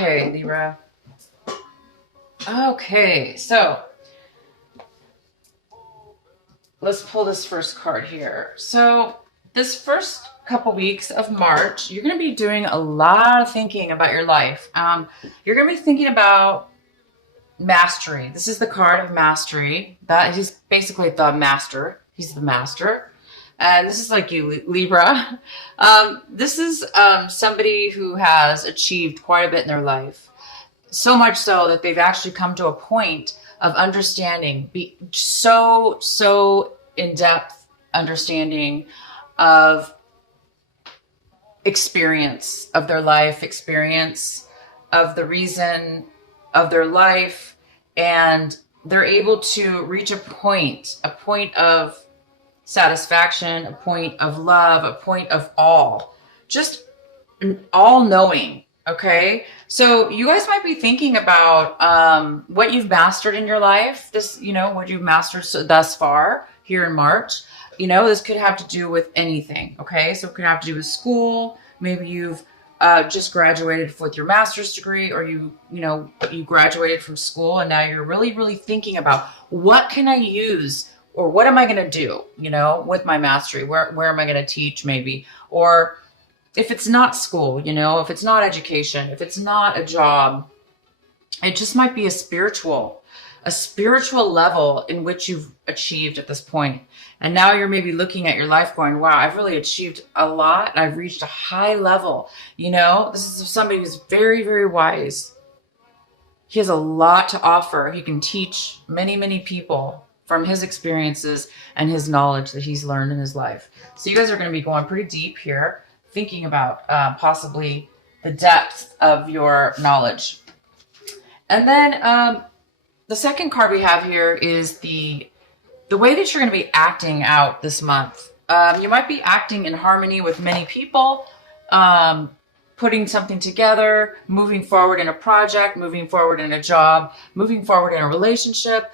Okay, Libra. Okay, so let's pull this first card here. So this first couple weeks of March, you're going to be doing a lot of thinking about your life. You're going to be thinking about mastery. This is the card of mastery. That he's basically the master. He's the master. And this is like you, Libra. This is somebody who has achieved quite a bit in their life. So much so that they've actually come to a point of understanding, so in-depth understanding of experience of their life, experience of the reason of their life, and they're able to reach a point of satisfaction, a point of love, a point of all, just all knowing. Okay, so you guys might be thinking about what you've mastered in your life. This, what you've mastered thus far here in March. This could have to do with anything. Okay, so it could have to do with school. Maybe you've just graduated with your master's degree, or you graduated from school, and now you're really thinking about what can I use, or what am I going to do, with my mastery? Where am I going to teach, maybe, or if it's not school, if it's not education, if it's not a job, it just might be a spiritual level in which you've achieved at this point. And now you're maybe looking at your life going, wow, I've really achieved a lot. I've reached a high level. This is somebody who's very wise. He has a lot to offer. He can teach many people from his experiences and his knowledge that he's learned in his life. So you guys are going to be going pretty deep here, thinking about possibly the depth of your knowledge. And then the second card we have here is the way that you're going to be acting out this month. You might be acting in harmony with many people, putting something together, moving forward in a project, moving forward in a job, moving forward in a relationship,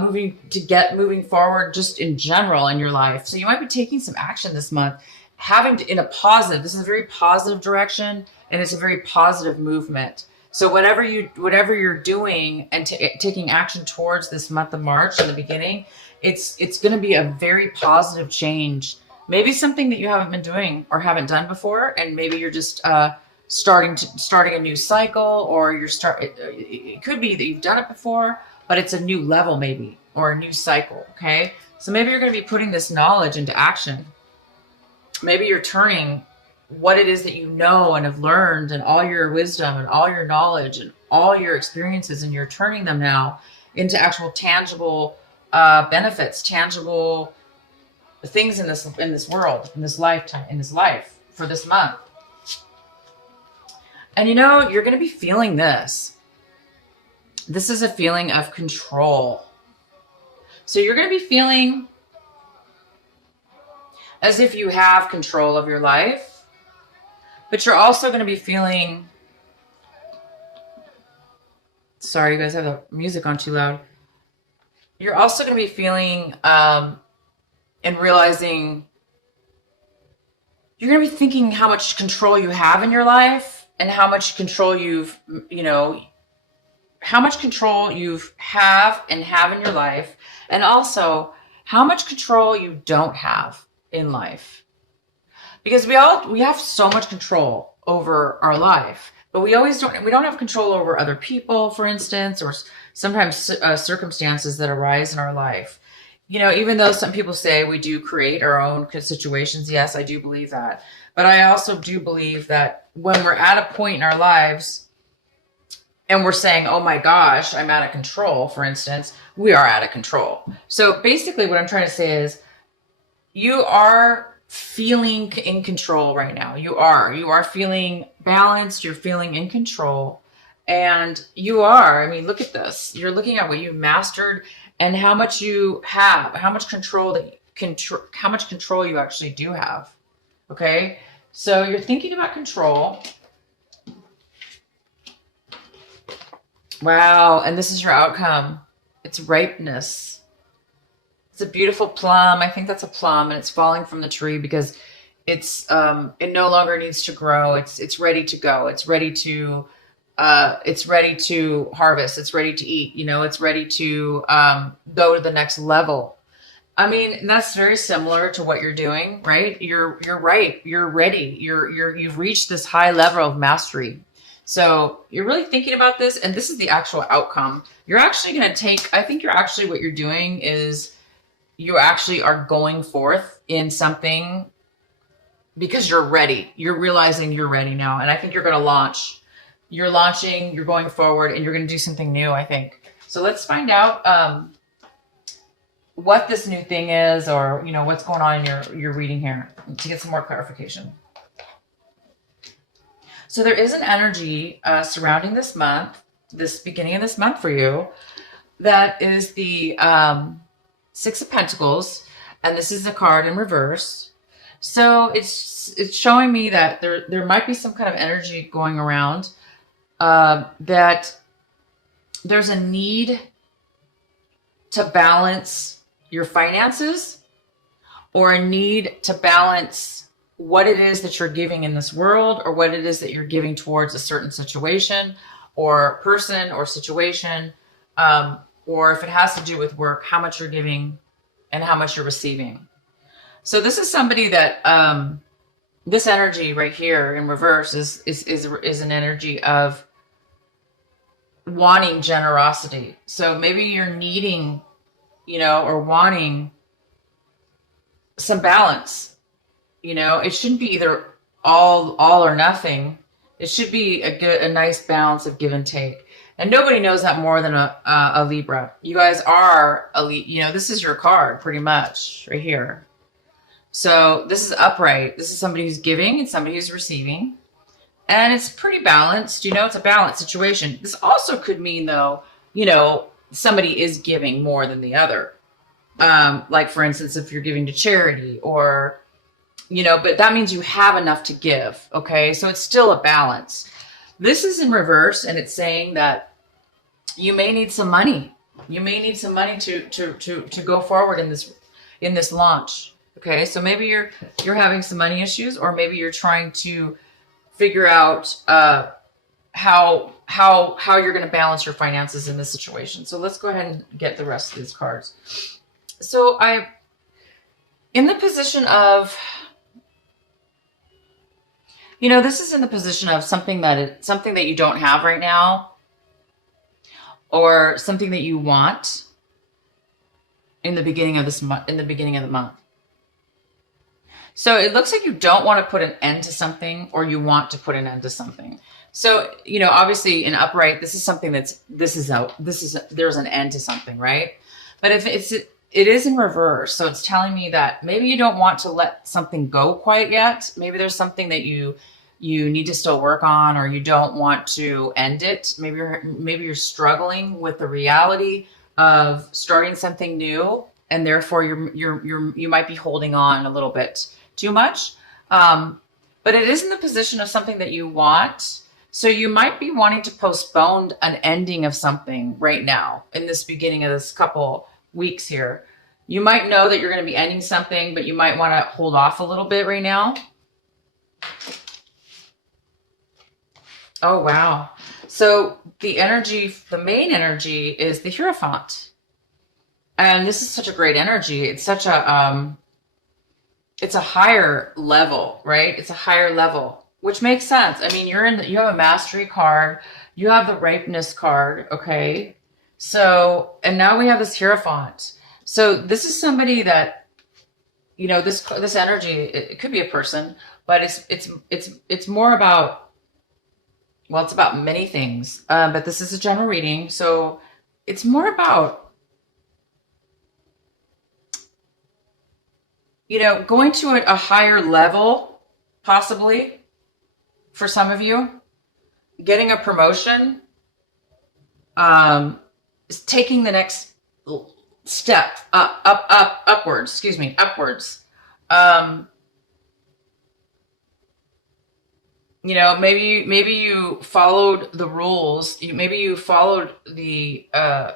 moving forward just in general in your life. So you might be taking some action this month, this is a very positive direction, and it's a very positive movement. So whatever you're doing and taking action towards this month of March in the beginning, it's going to be a very positive change. Maybe something that you haven't been doing or haven't done before, and maybe you're just starting a new cycle, or it could be that you've done it before, but it's a new level maybe, or a new cycle. Okay, so maybe you're going to be putting this knowledge into action. Maybe you're turning what it is that you know and have learned, and all your wisdom and all your knowledge and all your experiences, and you're turning them now into actual tangible benefits, tangible things in this world, in this lifetime, in this life for this month. And you're going to be feeling this. This is a feeling of control. So you're going to be feeling as if you have control of your life, but you're also going to be feeling, sorry, you guys have the music on too loud. You're also going to be feeling and realizing, you're going to be thinking how much control you have in your life, and how much control you have in your life, and also how much control you don't have in life. Because we have so much control over our life, but we don't have control over other people, for instance, or sometimes circumstances that arise in our life. Even though some people say we do create our own situations, yes, I do believe that. But I also do believe that when we're at a point in our lives and we're saying, oh my gosh, I'm out of control, for instance, we are out of control. So basically what I'm trying to say is, you are feeling in control right now. You are feeling balanced. You're feeling in control. And look at this. You're looking at what you've mastered and how much you have, how much control you actually do have. Okay. So you're thinking about control. Wow. And this is your outcome. It's ripeness. It's a beautiful plum. I think that's a plum, and it's falling from the tree because it no longer needs to grow. It's ready to go. It's ready to it's ready to harvest. It's ready to eat. It's ready to go to the next level. I mean, that's very similar to what you're doing, right? You're right. You're ready. You've reached this high level of mastery. So you're really thinking about this, and this is the actual outcome. You're actually going to take, I think what you're doing is you actually are going forth in something because you're ready. You're realizing you're ready now. And I think you're going to launch. You're launching, you're going forward, and you're going to do something new, I think. So let's find out what this new thing is, or, what's going on in your reading here to get some more clarification. So there is an energy surrounding this beginning of this month for you, that is the Six of Pentacles, and this is a card in reverse. So it's showing me that there might be some kind of energy going around, that there's a need to balance your finances, or a need to balance what it is that you're giving in this world, or what it is that you're giving towards a certain situation or person or situation, or if it has to do with work, how much you're giving and how much you're receiving. So this is somebody that this energy right here in reverse is an energy of wanting generosity. So maybe you're needing, or wanting some balance. It shouldn't be either all or nothing. It should be a nice balance of give and take. And nobody knows that more than a Libra. You guys are this is your card pretty much right here. So this is upright. This is somebody who's giving and somebody who's receiving. And it's pretty balanced. It's a balanced situation. This also could mean, though, somebody is giving more than the other. Like, for instance, if you're giving to charity, or, but that means you have enough to give. Okay. So it's still a balance. This is in reverse, and it's saying that you may need some money. You may need some money to go forward in this launch. Okay. So maybe you're having some money issues, or maybe you're trying to figure out how you're going to balance your finances in this situation. So let's go ahead and get the rest of these cards. So I'm in the position of, this is in the position of something that you don't have right now, or something that you want in the beginning of the month. So it looks like you don't want to put an end to something, or you want to put an end to something. So, obviously in upright, this is something there's an end to something, right? But if it is in reverse. So it's telling me that maybe you don't want to let something go quite yet. Maybe there's something that you need to still work on, or you don't want to end it. Maybe you're struggling with the reality of starting something new, and therefore you might be holding on a little bit too much. But it is in the position of something that you want. So you might be wanting to postpone an ending of something right now in this beginning of this couple weeks here. You might know that you're going to be ending something, but you might want to hold off a little bit right now. Oh, wow. So the main energy is the Hierophant. And this is such a great energy. It's such it's a higher level, right? It's a higher level, which makes sense. I mean, you have a mastery card, you have the ripeness card. Okay. So, and now we have this Hierophant. So this is somebody that, this energy, it could be a person, but it's more about, well, it's about many things. But this is a general reading. So it's more about, going to a higher level, possibly for some of you, getting a promotion, is taking the next step upwards. Maybe you followed the rules. Maybe you followed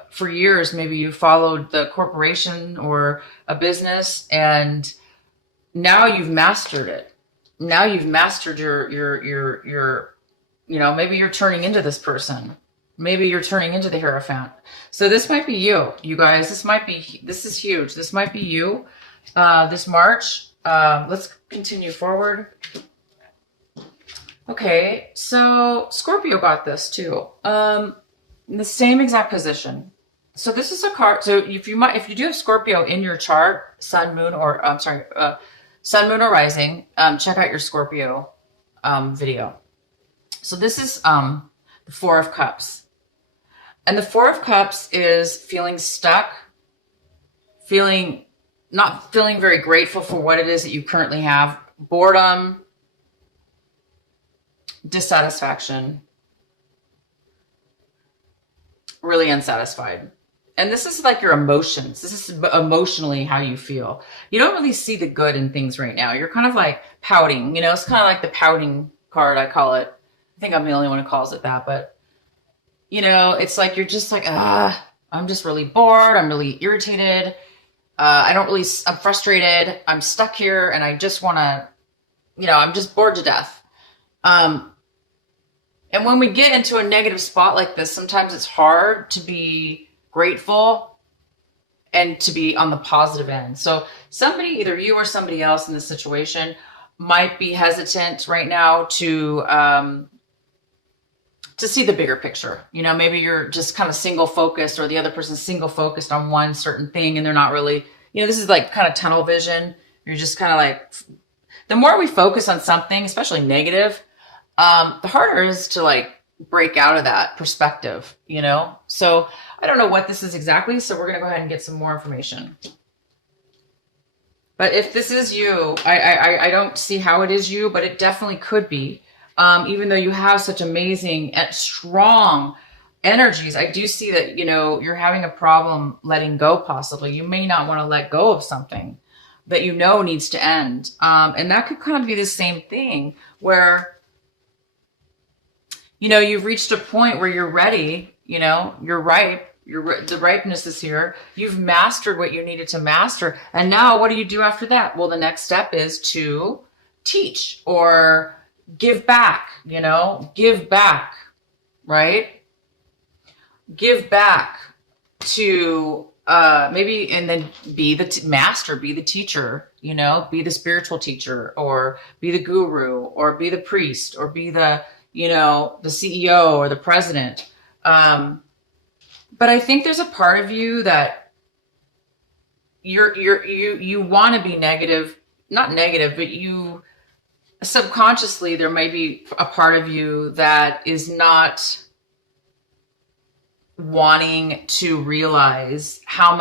for years, maybe you followed the corporation or a business, and now you've mastered it. Now you've mastered your maybe you're turning into this person. Maybe you're turning into the Hierophant. So this might be you, you guys. This is huge. This might be you this March. Let's continue forward. Okay, so Scorpio got this too. In the same exact position. So this is a card. So if you do have Scorpio in your chart, Sun, Moon, or Sun, Moon, or Rising, check out your Scorpio video. So this is the Four of Cups. And the Four of Cups is feeling stuck, not feeling very grateful for what it is that you currently have, boredom, dissatisfaction, really unsatisfied. And this is like your emotions. This is emotionally how you feel. You don't really see the good in things right now. You're kind of like pouting, it's kind of like the pouting card, I call it. I think I'm the only one who calls it that, but it's like, you're just like, I'm just really bored. I'm really irritated. I'm frustrated. I'm stuck here and I just want to, I'm just bored to death. And when we get into a negative spot like this, sometimes it's hard to be grateful and to be on the positive end. So somebody, either you or somebody else in this situation, might be hesitant right now to see the bigger picture. Maybe you're just kind of single focused, or the other person's single focused on one certain thing, and they're not really, this is like kind of tunnel vision. You're just kind of like, the more we focus on something, especially negative, the harder it is to like break out of that perspective, So I don't know what this is exactly, so we're going to go ahead and get some more information. But if this is you, I don't see how it is you, but it definitely could be. Even though you have such amazing and strong energies, I do see that, you're having a problem letting go possibly. You may not want to let go of something that needs to end. And that could kind of be the same thing where, you've reached a point where you're ready, you're ripe. The ripeness is here. You've mastered what you needed to master. And now what do you do after that? Well, the next step is to teach or give back, give back, right? Give back to maybe, and then be the master, be the teacher, be the spiritual teacher, or be the guru, or be the priest, or be the, the CEO or the president. But I think there's a part of you that you want to be negative, not negative, but you subconsciously, there may be a part of you that is not wanting to realize how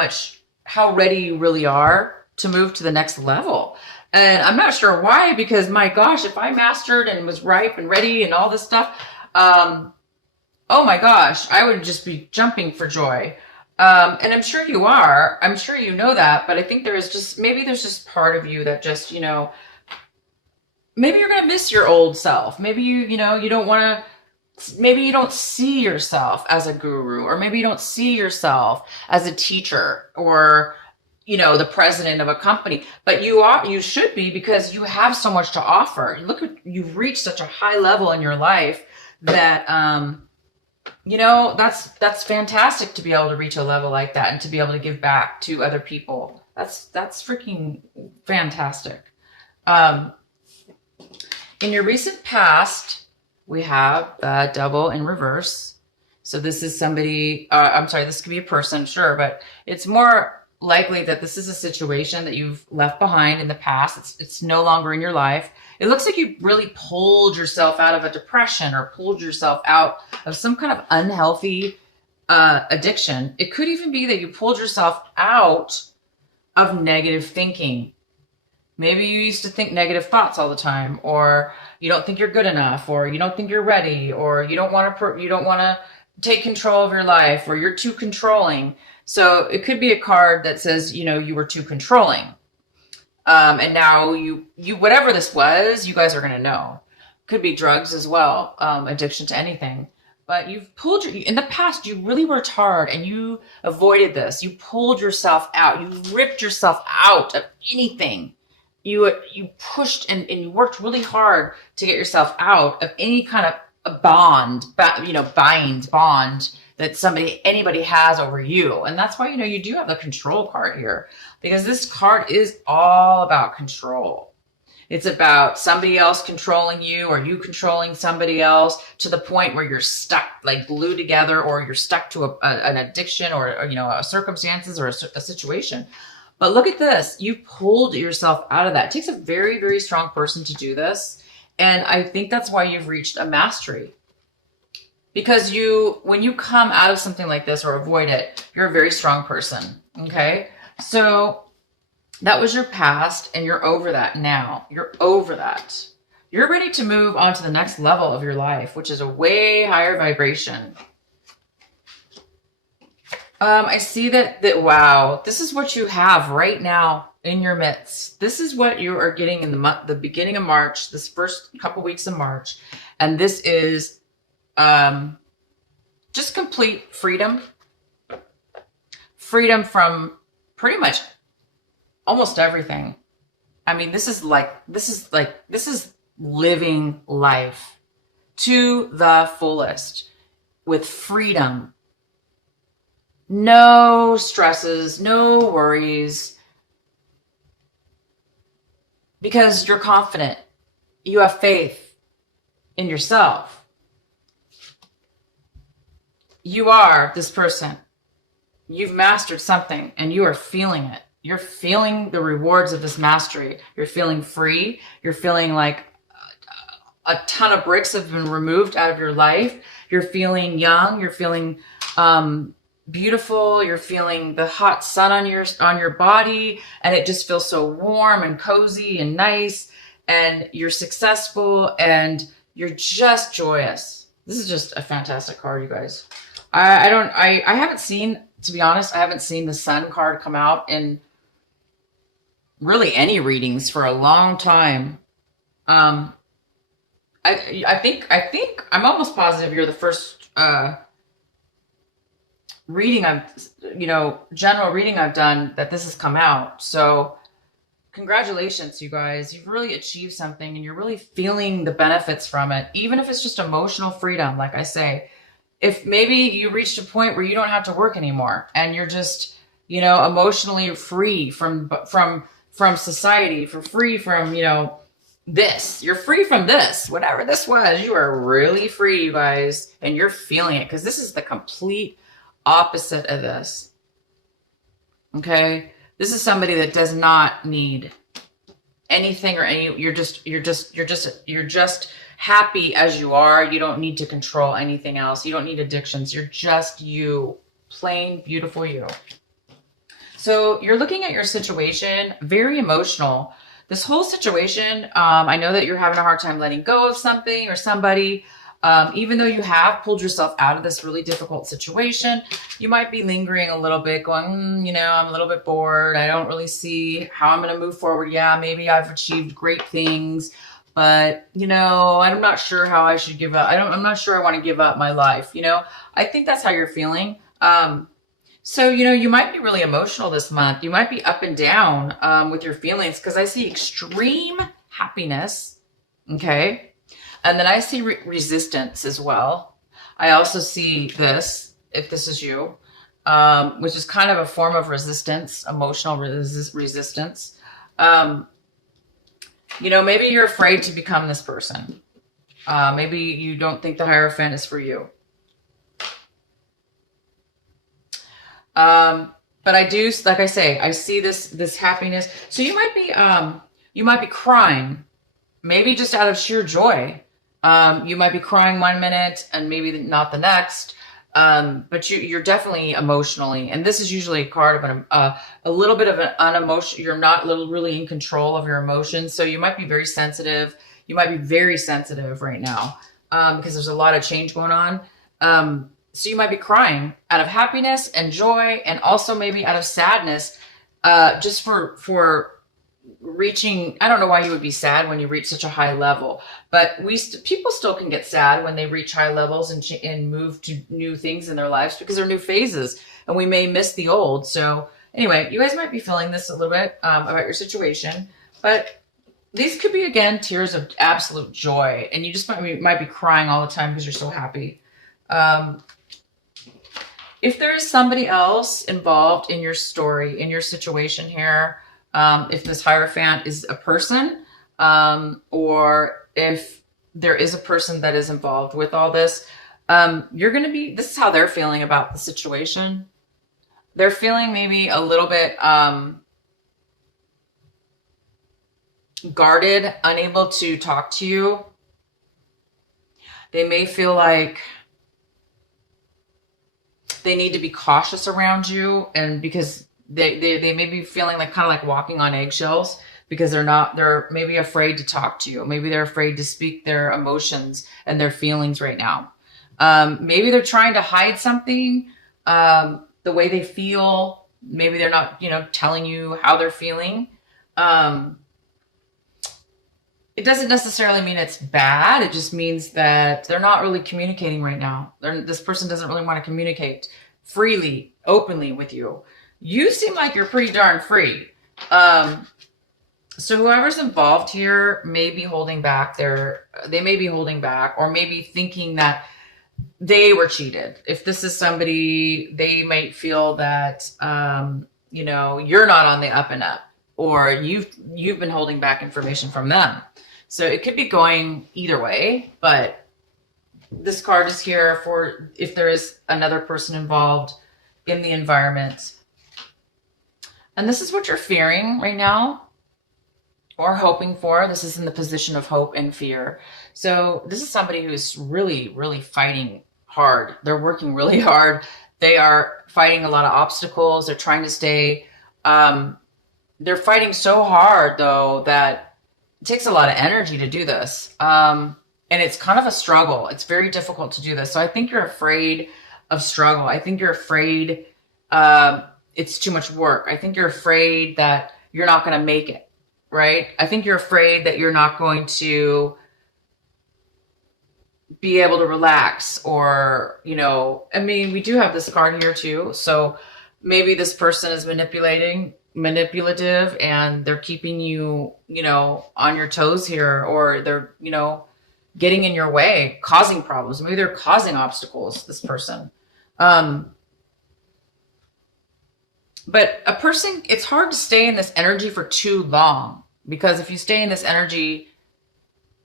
ready you really are to move to the next level. And I'm not sure why, because my gosh, if I mastered and was ripe and ready and all this stuff, oh my gosh, I would just be jumping for joy. And I'm sure you are. I'm sure you know that. But I think there's just part of you that just, maybe you're going to miss your old self. Maybe you don't want to, maybe you don't see yourself as a guru, or maybe you don't see yourself as a teacher, or, the president of a company, but you should be, because you have so much to offer. You've reached such a high level in your life that, that's fantastic to be able to reach a level like that and to be able to give back to other people. That's freaking fantastic. In your recent past, we have the Devil in reverse. So this is somebody, this could be a person, sure, but it's more likely that this is a situation that you've left behind in the past. It's no longer in your life. It looks like you really pulled yourself out of a depression, or pulled yourself out of some kind of unhealthy addiction. It could even be that you pulled yourself out of negative thinking. Maybe you used to think negative thoughts all the time, or you don't think you're good enough, or you don't think you're ready, or you don't want to take control of your life, or you're too controlling. So it could be a card that says, you were too controlling. And now you whatever this was, you guys are going to know. Could be drugs as well, addiction to anything. But in the past, you really worked hard and you avoided this. You pulled yourself out. You ripped yourself out of anything. You pushed and you worked really hard to get yourself out of any kind of a bond, bond that anybody has over you. And that's why, you do have the control card here, because this card is all about control. It's about somebody else controlling you, or you controlling somebody else, to the point where you're stuck, like glued together, or you're stuck to an addiction, or a circumstances, or a situation. But look at this. You pulled yourself out of that. It takes a very, very strong person to do this. And I think that's why you've reached a mastery. Because when you come out of something like this or avoid it, you're a very strong person. Okay. So that was your past, and you're over that now. You're over that. You're ready to move on to the next level of your life, which is a way higher vibration. I see that, wow, this is what you have right now in your midst. This is what you are getting in the beginning of March, this first couple weeks of March. And this is just complete freedom. Freedom from pretty much almost everything. I mean, this is living life to the fullest with freedom. No stresses, no worries, because you're confident. You have faith in yourself. You are this person. You've mastered something, and you are feeling it. You're feeling the rewards of this mastery. You're feeling free. You're feeling like a ton of bricks have been removed out of your life. You're feeling young. You're feeling beautiful. You're feeling the hot sun on your body, and it just feels so warm and cozy and nice, and you're successful, and you're just joyous. This is just a fantastic card, you guys. I haven't seen, to be honest, I haven't seen the Sun card come out in really any readings for a long time. I think I'm almost positive you're the first reading general reading I've done that this has come out. So congratulations, you guys. You've really achieved something, and you're really feeling the benefits from it, even if it's just emotional freedom. Like I say, if maybe you reached a point where you don't have to work anymore, and you're just, emotionally free from society, free from, this. You're free from this, whatever this was. You are really free, you guys, and you're feeling it, because this is the complete opposite of this. Okay? This is somebody that does not need anything or you're just happy as you are. You don't need to control anything else. You don't need addictions. You're just you, plain beautiful you. So you're looking at your situation, very emotional. This whole situation, I know that you're having a hard time letting go of something or somebody. Even though you have pulled yourself out of this really difficult situation, you might be lingering a little bit, going, I'm a little bit bored. I don't really see how I'm going to move forward. Yeah, maybe I've achieved great things, but, I'm not sure how I should give up. I'm not sure I want to give up my life. I think that's how you're feeling. So, you might be really emotional this month. You might be up and down with your feelings, because I see extreme happiness. Okay. And then I see resistance as well. I also see this, if this is you, which is kind of a form of resistance, emotional resistance. Maybe you're afraid to become this person. Maybe you don't think the Hierophant is for you. But I do, like I say, I see this happiness. So you might be crying, maybe just out of sheer joy. You might be crying one minute and maybe not the next. But you're definitely emotionally, and this is usually a card of a little bit of an unemotional. You're not really in control of your emotions. So you might be very sensitive. You might be very sensitive right now, because there's a lot of change going on. So you might be crying out of happiness and joy, and also maybe out of sadness, just for reaching. I don't know why you would be sad when you reach such a high level, but people still can get sad when they reach high levels and move to new things in their lives, because they're new phases, and we may miss the old. So anyway, you guys might be feeling this a little bit about your situation, but These could be, again, tears of absolute joy, and you just might be crying all the time because you're so happy. If there is somebody else involved in your story, in your situation here, if this Hierophant is a person, or if there is a person that is involved with all this, you're going to be, this is how they're feeling about the situation. They're feeling maybe a little bit guarded, unable to talk to you. They may feel like they need to be cautious around you, and because they may be feeling like kind of like walking on eggshells, because they're maybe afraid to talk to you. Maybe they're afraid to speak their emotions and their feelings right now. Maybe they're trying to hide something, the way they feel. Maybe they're not, telling you how they're feeling. It doesn't necessarily mean it's bad. It just means that they're not really communicating right now. This person doesn't really want to communicate freely, openly with you. You seem like you're pretty darn free. So whoever's involved here may be holding back they may be holding back, or maybe thinking that they were cheated. If this is somebody, they might feel that, you're not on the up and up, or you've been holding back information from them. So it could be going either way, but this card is here for if there is another person involved in the environment. And this is what you're fearing right now, or hoping for. This is in the position of hope and fear. So this is somebody who's really, really fighting hard. They're working really hard. They are fighting a lot of obstacles. They're trying to stay, they're fighting so hard though, that it takes a lot of energy to do this. And it's kind of a struggle. It's very difficult to do this. So I think you're afraid of struggle. I think you're afraid, it's too much work. I think you're afraid that you're not going to make it, right? I think you're afraid that you're not going to be able to relax, or, we do have this card here too. So maybe this person is manipulative, and they're keeping you, on your toes here, or they're, getting in your way, causing problems. Maybe they're causing obstacles, this person. But a person, it's hard to stay in this energy for too long, because if you stay in this energy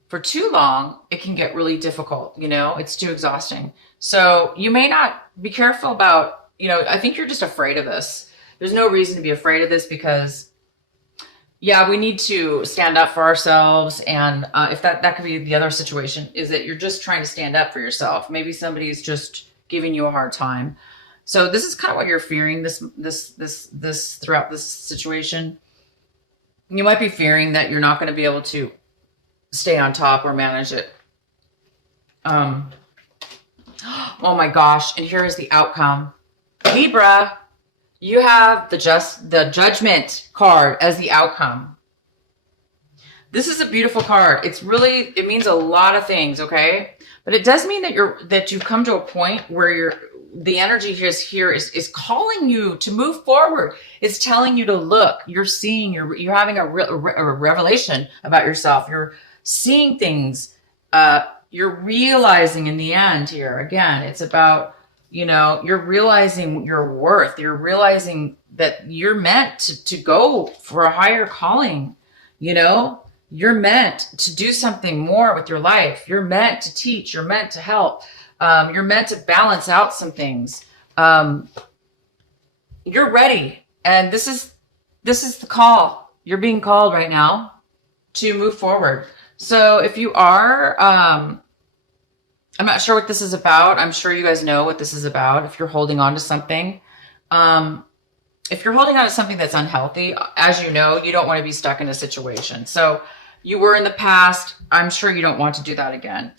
for too long, it can get really difficult. It's too exhausting. So you may not be careful about, I think you're just afraid of this. There's no reason to be afraid of this, because we need to stand up for ourselves. And if that could be the other situation, is that you're just trying to stand up for yourself. Maybe somebody's just giving you a hard time. So this is kind of what you're fearing this throughout this situation. You might be fearing that you're not going to be able to stay on top or manage it. Oh my gosh. And here is the outcome. Libra, you have the Judgment card as the outcome. This is a beautiful card. It means a lot of things, okay? But it does mean that you've come to a point where the energy here is calling you to move forward. It's telling you to look. You're seeing, you're having a revelation about yourself. You're seeing things. You're realizing in the end here. Again, it's about, you're realizing your worth. You're realizing that you're meant to go for a higher calling. You're meant to do something more with your life. You're meant to teach. You're meant to help. You're meant to balance out some things. You're ready. And this is the call. You're being called right now to move forward. So if you are, I'm not sure what this is about. I'm sure you guys know what this is about. If you're holding on to something, if you're holding on to something that's unhealthy, as you know, you don't want to be stuck in a situation. So you were in the past. I'm sure you don't want to do that again.